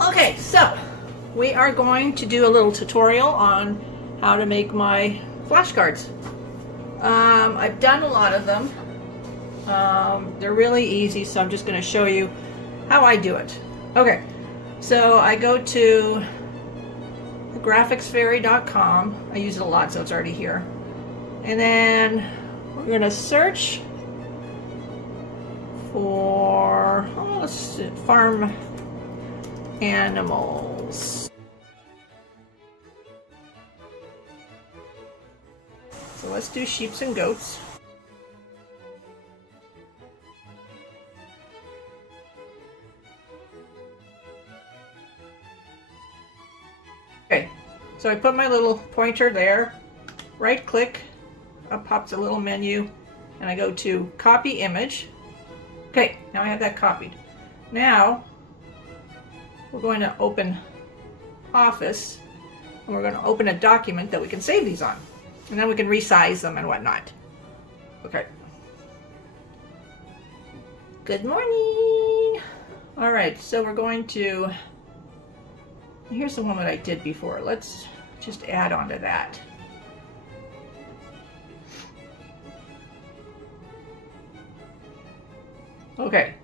Okay, so we are going to do a little tutorial on how to make my flashcards. I've done a lot of them. They're really easy, so I'm just going to show you how I do it. Okay, so I go to graphicsfairy.com. I use it a lot, so it's already here. And then we're going to search for, let's see, farm animals. So let's do sheep and goats. Okay, so I put my little pointer there, right click, up pops a little menu, and I go to copy image. Okay, now I have that copied. Now we're going to open Office, and we're going to open a document that we can save these on, and then we can resize them and whatnot. Okay. Good morning. All right, so we're going to, here's the one that I did before. Let's just add on to that. Okay,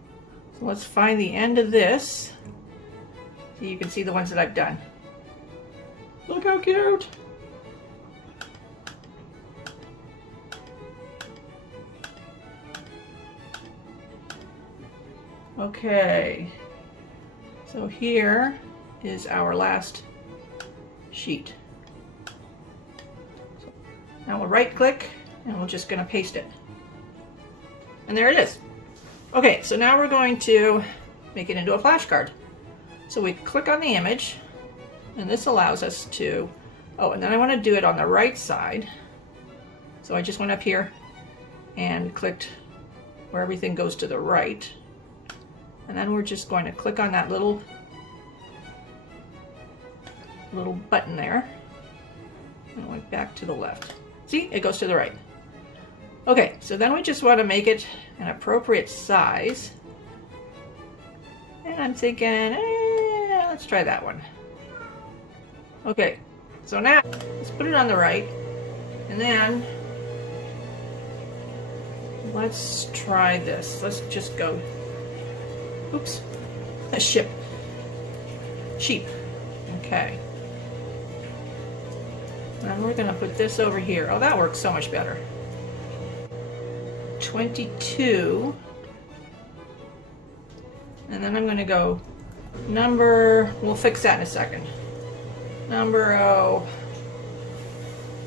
so let's find the end of this so you can see the ones that I've done. Look how cute! Okay, so here is our last sheet. So now we'll right click and we're just going to paste it. And there it is. Okay, so now we're going to make it into a flashcard. So we click on the image, and this allows us to, oh, and then I want to do it on the right side. So I just went up here and clicked where everything goes to the right. And then we're just going to click on that little button there. And it went back to the left. See, it goes to the right. Okay, so then we just want to make it an appropriate size. And I'm thinking, let's try that one. Okay, so now let's put it on the right. And then let's try this. Let's just go, oops, a sheep. Okay. And we're going to put this over here. Oh, that works so much better. 22, and then I'm going to go number, we'll fix that in a second. Number, oh,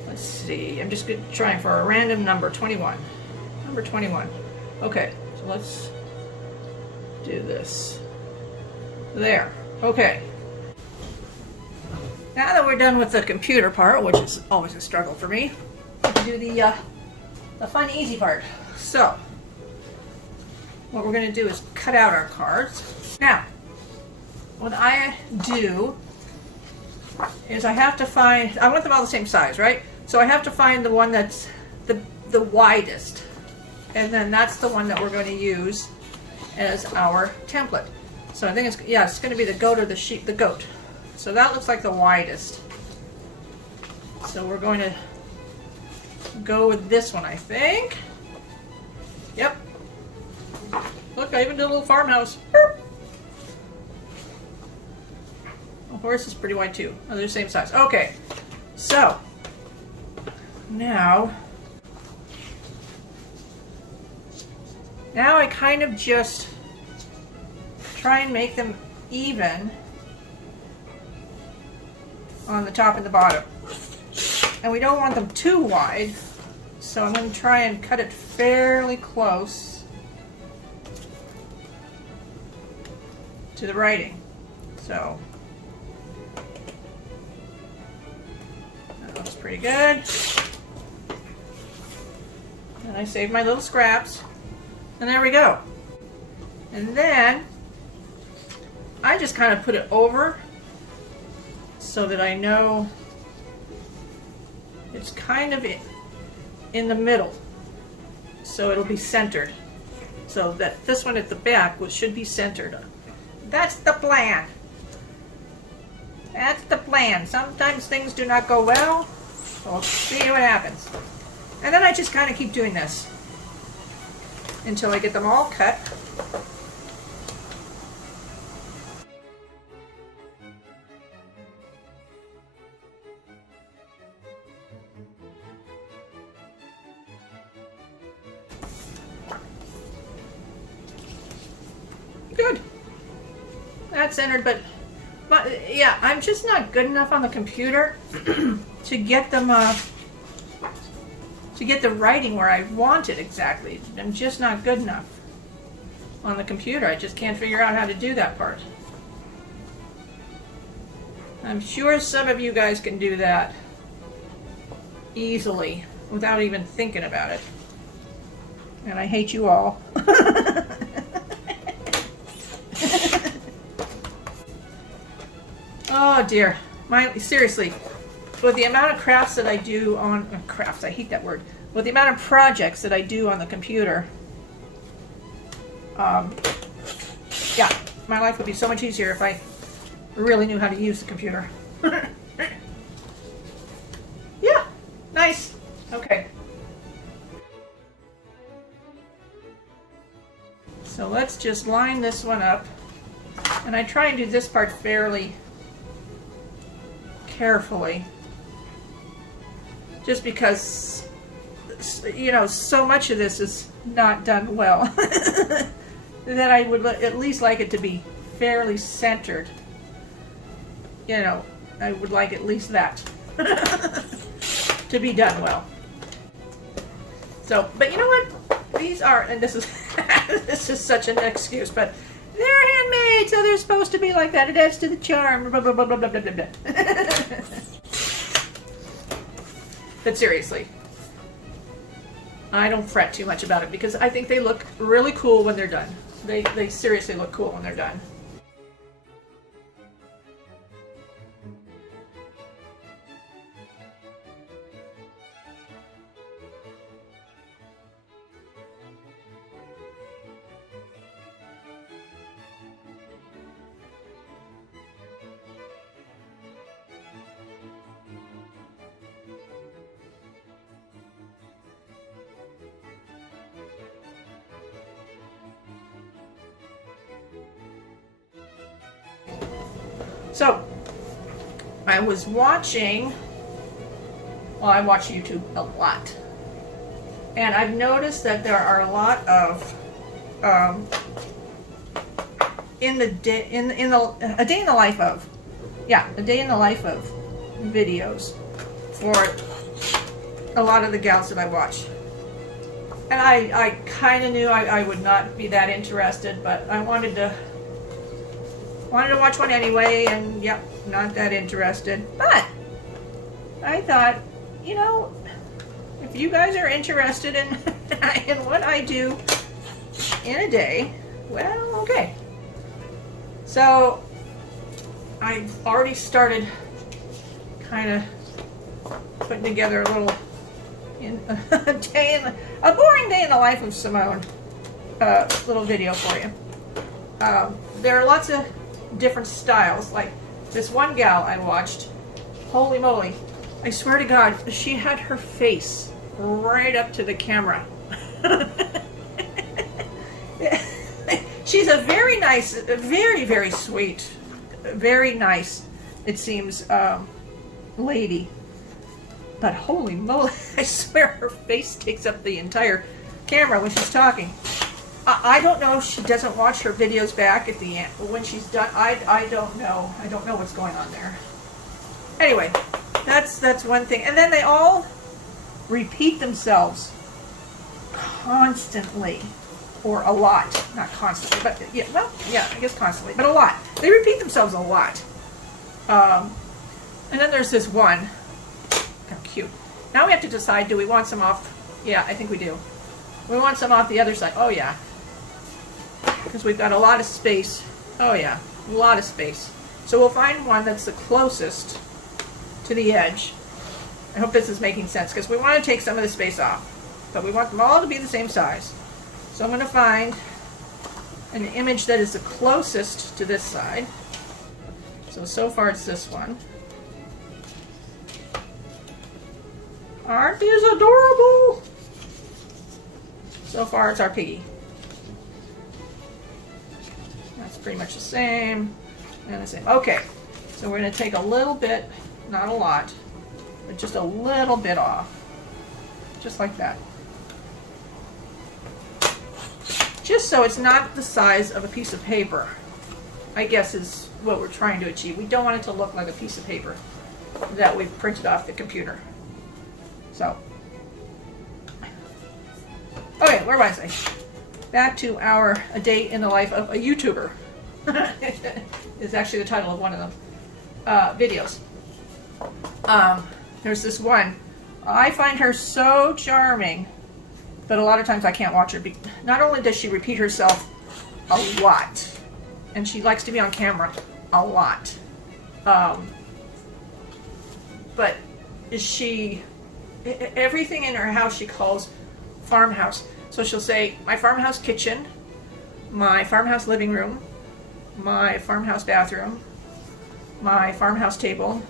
let's see, I'm just trying for a random number, 21. Number 21. Okay, so let's do this. There. Okay. Now that we're done with the computer part, which is always a struggle for me, we can do the fun, easy part. So, what we're going to do is cut out our cards. Now, what I do is I have to find, I want them all the same size, right? So I have to find the one that's the widest. And then that's the one that we're going to use as our template. So I think it's, yeah, it's going to be the goat or the sheep, the goat. So that looks like the widest. So we're going to go with this one, I think. Yep. Look, I even did a little farmhouse. The horse is pretty wide too. Oh, they're the same size. Okay. So now I kind of just try and make them even on the top and the bottom. And we don't want them too wide. So I'm going to try and cut it fairly close to the writing. So that looks pretty good. And I saved my little scraps. And there we go. And then I just kind of put it over so that I know it's kind of in the middle, so it'll be centered, so that this one at the back should be centered. That's the plan. That's the plan. Sometimes things do not go well. We'll see what happens. And then I just kind of keep doing this until I get them all cut. Good. That's centered, but yeah, I'm just not good enough on the computer to get them to get the writing where I want it exactly. I'm just not good enough on the computer. I just can't figure out how to do that part. I'm sure some of you guys can do that easily without even thinking about it. And I hate you all. Oh dear, seriously, with the amount of crafts that I do on, crafts, I hate that word, with the amount of projects that I do on the computer, yeah, my life would be so much easier if I really knew how to use the computer. Yeah, nice, okay. So let's just line this one up, and I try and do this part fairly carefully, just because, you know, so much of this is not done well. That I would at least like it to be fairly centered. You know, I would like at least that to be done well. So, but you know what? These are, and this is this is such an excuse, but they're handmade, so they're supposed to be like that. It adds to the charm. Blah, blah, blah, blah, blah, blah, blah. But seriously, I don't fret too much about it because I think they look really cool when they're done. They seriously look cool when they're done. So, I was watching, well, I watch YouTube a lot, and I've noticed that there are a lot of, a day in the life of, yeah, a day in the life of videos for a lot of the gals that I watch. And I kind of knew I would not be that interested, but I wanted to watch one anyway, and yep, not that interested. But I thought, you know, if you guys are interested in in what I do in a day, well, okay. So I've already started kind of putting together a little a boring day in the life of Simone little video for you. There are lots of different styles. Like this one gal I watched, holy moly, I swear to God, she had her face right up to the camera. She's a very nice, very, very sweet, very nice, it seems, lady. But holy moly, I swear her face takes up the entire camera when she's talking. I don't know if she doesn't watch her videos back at the end when she's done. I don't know. I don't know what's going on there. Anyway, that's one thing. And then they all repeat themselves constantly, or a lot. Not constantly, but yeah, well, yeah, I guess constantly, but a lot. They repeat themselves a lot. And then there's this one. How cute. Now we have to decide, do we want some off? Yeah, I think we do. We want some off the other side. Oh yeah. Because we've got a lot of space. Oh yeah, a lot of space. So we'll find one that's the closest to the edge. I hope this is making sense, because we want to take some of the space off, but we want them all to be the same size. So I'm going to find an image that is the closest to this side. So far it's this one. Aren't these adorable? So far it's our piggy. That's pretty much the same and the same. Okay, so we're going to take a little bit, not a lot, but just a little bit off. Just like that. Just so it's not the size of a piece of paper, I guess is what we're trying to achieve. We don't want it to look like a piece of paper that we've printed off the computer. So, okay, where was I? Back to a day in the life of a YouTuber. Is actually the title of one of them videos. There's this one. I find her so charming, but a lot of times I can't watch her. Not only does she repeat herself a lot, and she likes to be on camera a lot, but everything in her house she calls farmhouse. So she'll say, my farmhouse kitchen, my farmhouse living room, my farmhouse bathroom, my farmhouse table.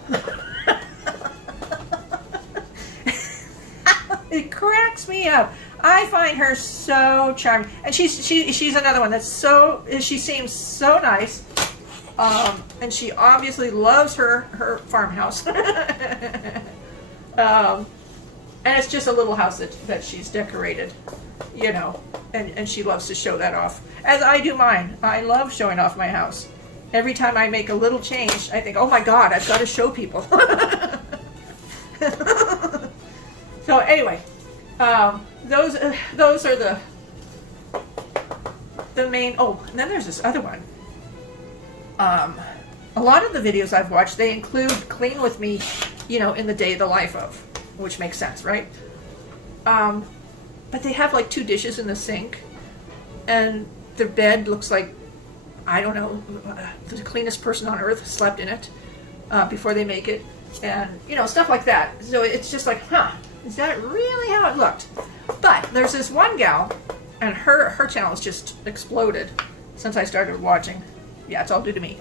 It cracks me up. I find her so charming, and she's another one that's she seems so nice, and she obviously loves her farmhouse. And it's just a little house that she's decorated, you know, and she loves to show that off, as I do mine. I love showing off my house. Every time I make a little change, I think, oh my God, I've got to show people. So anyway, those are the main. Oh, and then there's this other one. A lot of the videos I've watched, they include clean with me, you know, in the day of the life of, which makes sense, right? But they have like 2 dishes in the sink, and their bed looks like, I don't know, the cleanest person on earth slept in it before they make it, and you know, stuff like that. So it's just like, huh, is that really how it looked? But there's this one gal, and her channel has just exploded since I started watching. Yeah, it's all due to me.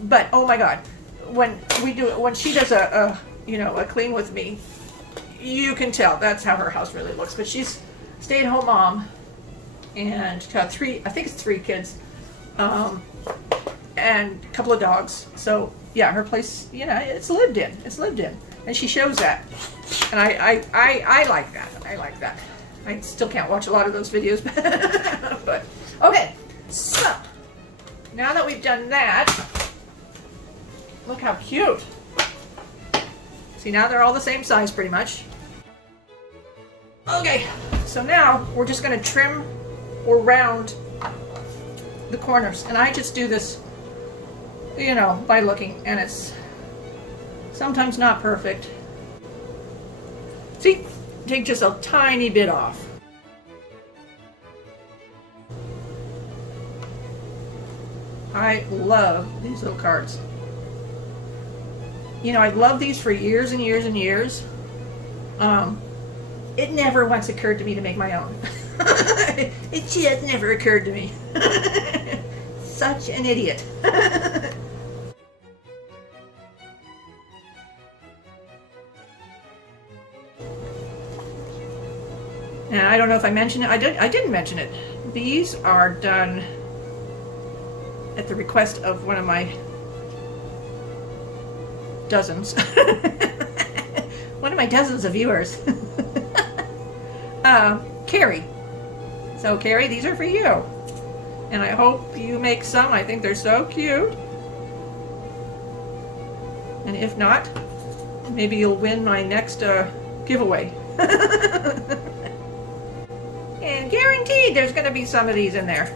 But oh my God, when she does a clean with me, you can tell that's how her house really looks. But she's stay-at-home mom and got 3 kids, and a couple of dogs. So yeah, her place, you know, it's lived in, and she shows that, and I like that. I like that. I still can't watch a lot of those videos, but okay. So now that we've done that, look how cute. See, now they're all the same size pretty much. Okay, so now we're just going to trim or round the corners, and I just do this, you know, by looking, and it's sometimes not perfect. See, take just a tiny bit off. I love these little cards. You know, I've loved these for years and years and years. It never once occurred to me to make my own. It just never occurred to me. Such an idiot. And I don't know if I mentioned it. I didn't mention it. These are done at the request of one of my dozens. One of my dozens of viewers. Carrie. So Carrie, these are for you. And I hope you make some. I think they're so cute. And if not, maybe you'll win my next giveaway. And guaranteed there's going to be some of these in there.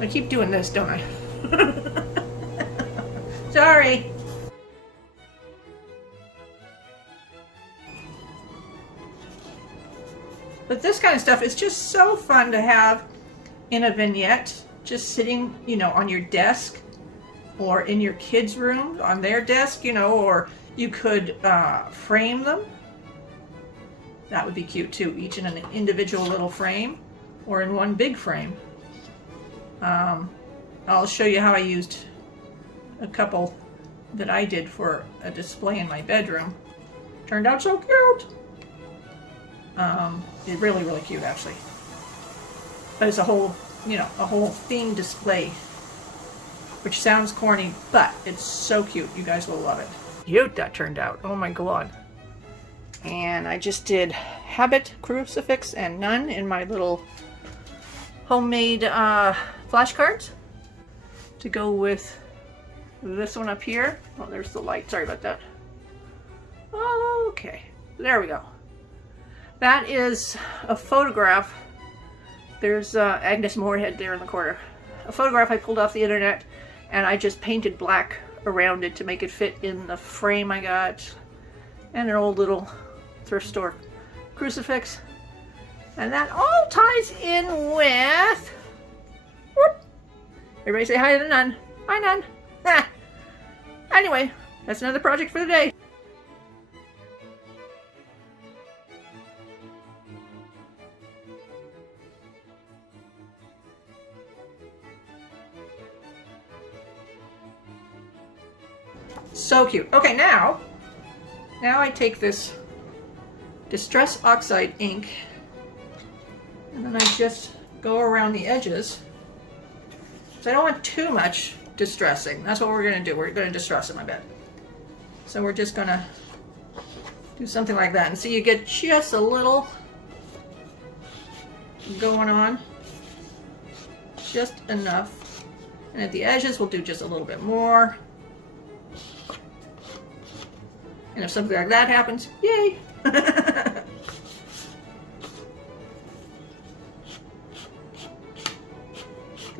I keep doing this, don't I? Sorry. But this kind of stuff is just so fun to have in a vignette, just sitting, you know, on your desk or in your kids' room on their desk, you know, or you could frame them That would be cute too, each in an individual little frame or in one big frame. I'll show you how I used a couple that I did for a display in my bedroom. Turned out so cute. It's really, really cute actually. But it's a whole, you know, a whole theme display, which sounds corny, but it's so cute. You guys will love it. Cute that turned out. Oh my God. And I just did habit, crucifix, and nun in my little homemade flashcards to go with this one up here. Oh, there's the light. Sorry about that. Okay, there we go. That is a photograph. There's Agnes Moorehead there in the corner. A photograph I pulled off the internet, and I just painted black around it to make it fit in the frame I got. And an old little thrift store crucifix. And that all ties in with... Whoop. Everybody say hi to the nun. Hi, nun. Ah. Anyway, that's another project for the day. So cute. Okay, now I take this Distress Oxide ink and then I just go around the edges. So I don't want too much distressing. That's what we're going to do. We're going to distress them a bit. So we're just going to do something like that. And see, you get just a little going on. Just enough. And at the edges, we'll do just a little bit more. And if something like that happens, yay! Because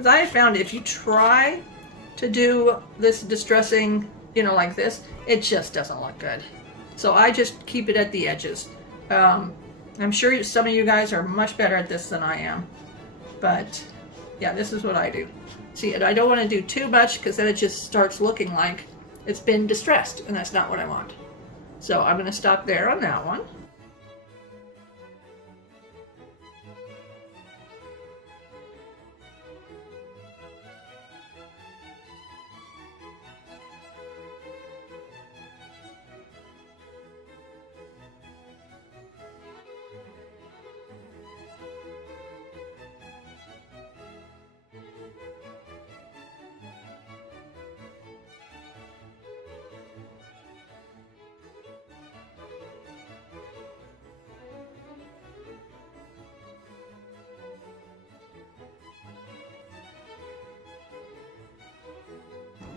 I have found if you try to do this distressing, you know, like this, it just doesn't look good. So I just keep it at the edges. I'm sure some of you guys are much better at this than I am. But yeah, this is what I do. See, I don't want to do too much because then it just starts looking like it's been distressed, and that's not what I want. So I'm going to stop there on that one.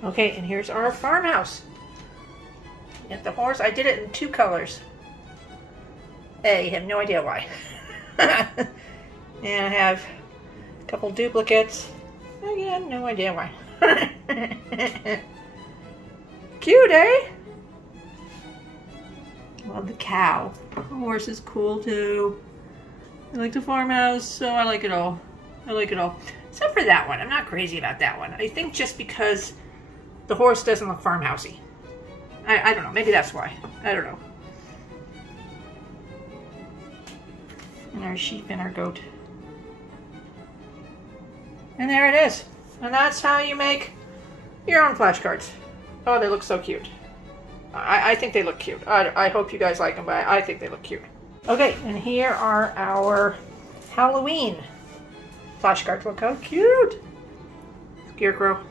Okay, and here's our farmhouse. Get the horse. I did it in 2 colors. I have no idea why. And I have a couple duplicates. Again, no idea why. Cute, eh? Love the cow. The horse is cool too. I like the farmhouse, so I like it all. I like it all. Except for that one. I'm not crazy about that one. I think just because the horse doesn't look farmhousey. I don't know. Maybe that's why. I don't know. And our sheep and our goat. And there it is. And that's how you make your own flashcards. Oh, they look so cute. I think they look cute. I hope you guys like them, but I think they look cute. Okay, and here are our Halloween flashcards. Look how cute. Scarecrow.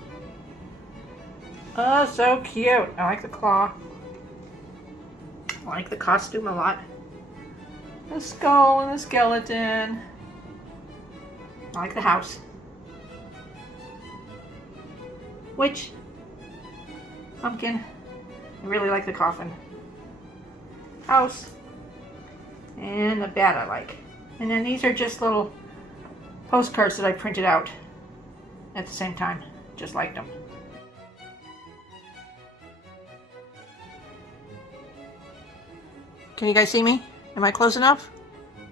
Oh, so cute. I like the claw. I like the costume a lot. The skull and the skeleton. I like the house. Witch. Pumpkin. I really like the coffin. House. And the bat I like. And then these are just little postcards that I printed out at the same time. Just liked them. Can you guys see me? Am I close enough?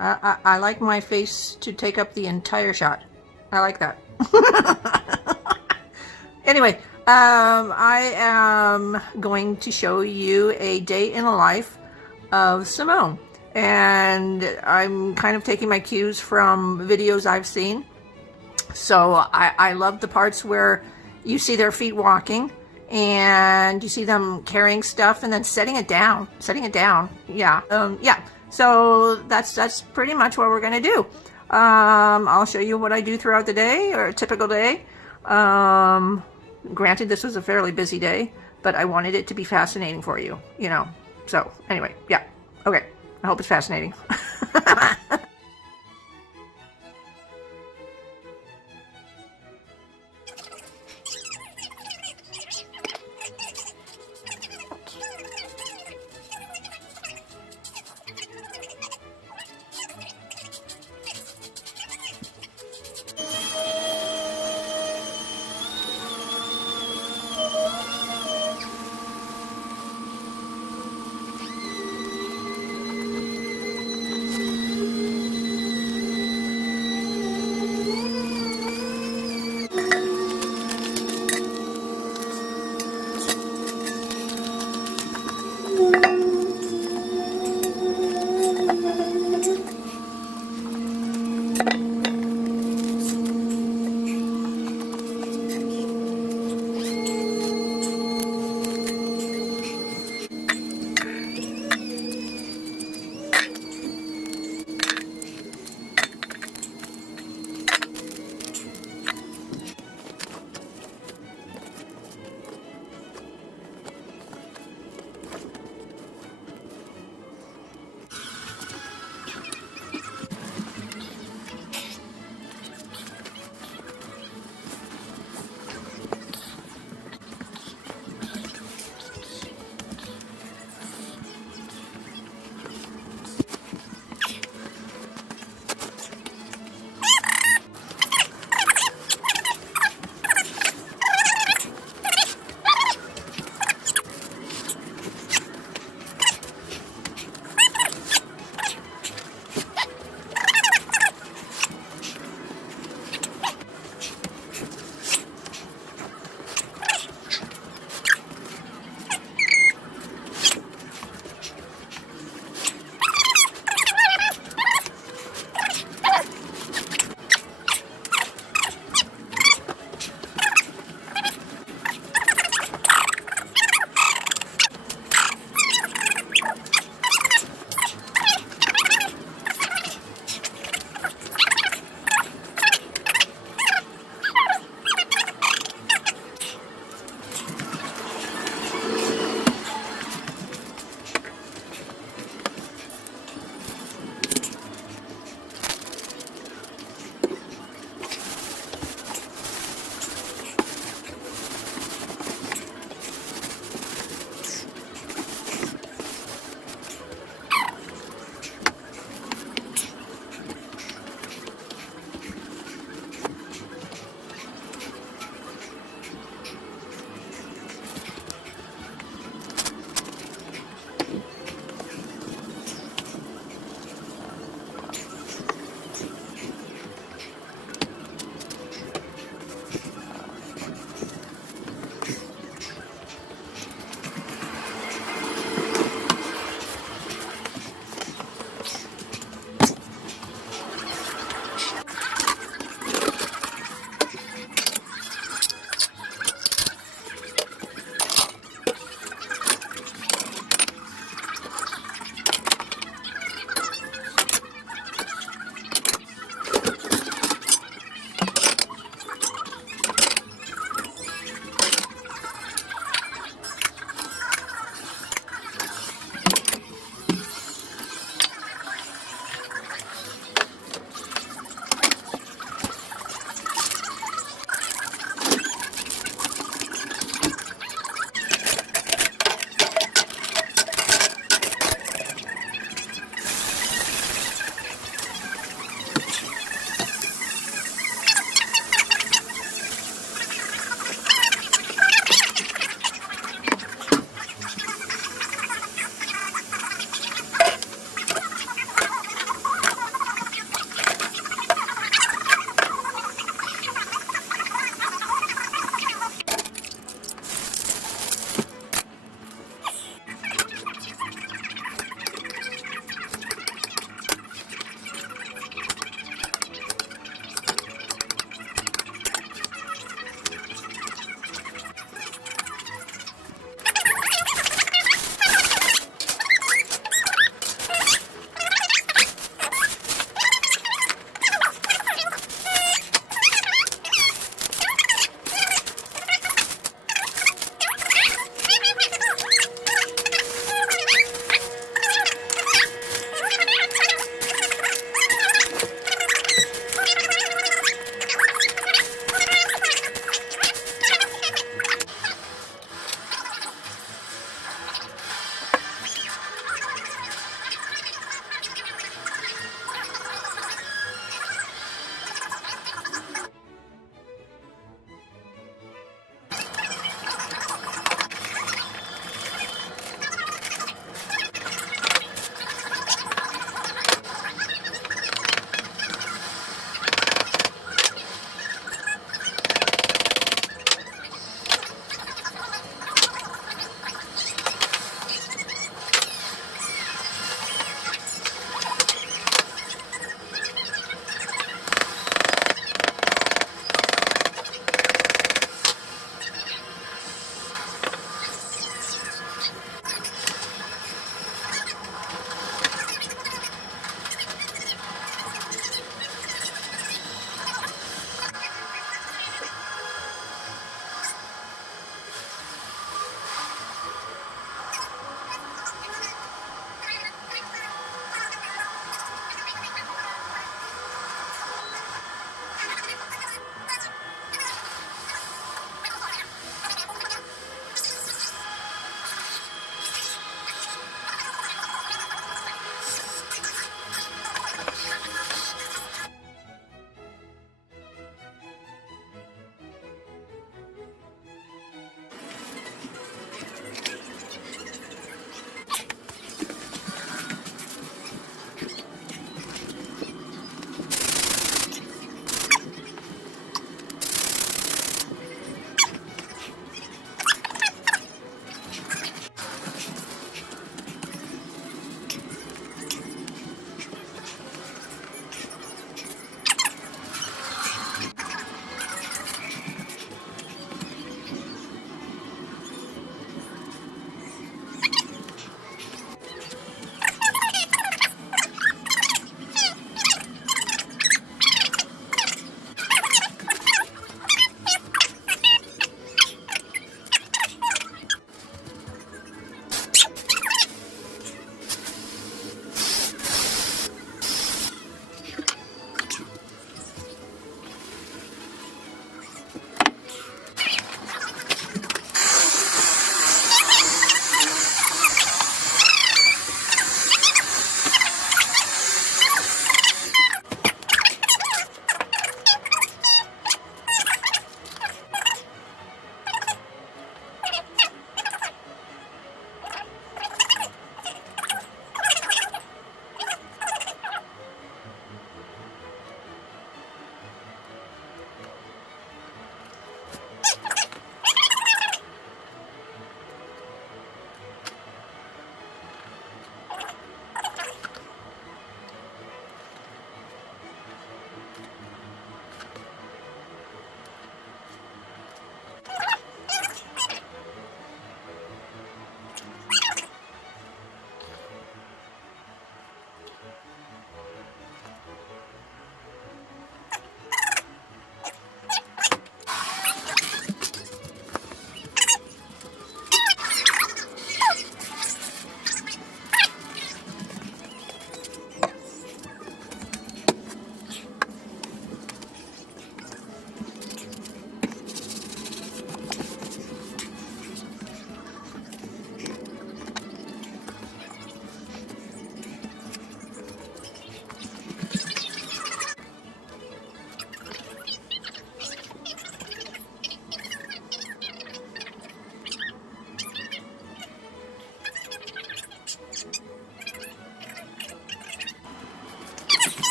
I like my face to take up the entire shot. I like that. Anyway, I am going to show you a day in the life of Simone. and I'm kind of taking my cues from videos I've seen. So I love the parts where you see their feet walking and you see them carrying stuff and then setting it down. Yeah. So that's pretty much what we're gonna do. I'll show you what I do throughout the day, or a typical day. Granted, this was a fairly busy day, but I wanted it to be fascinating for you, you know. So anyway, yeah. Okay. I hope it's fascinating.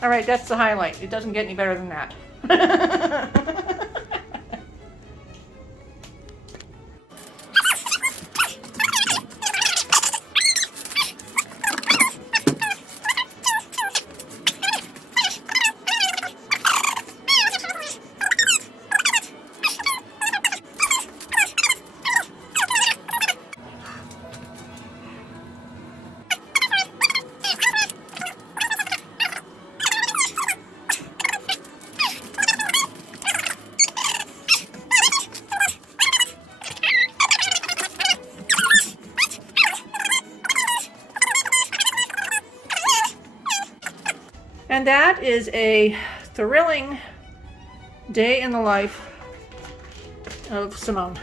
All right, that's the highlight. It doesn't get any better than that. And that is a thrilling day in the life of Simone.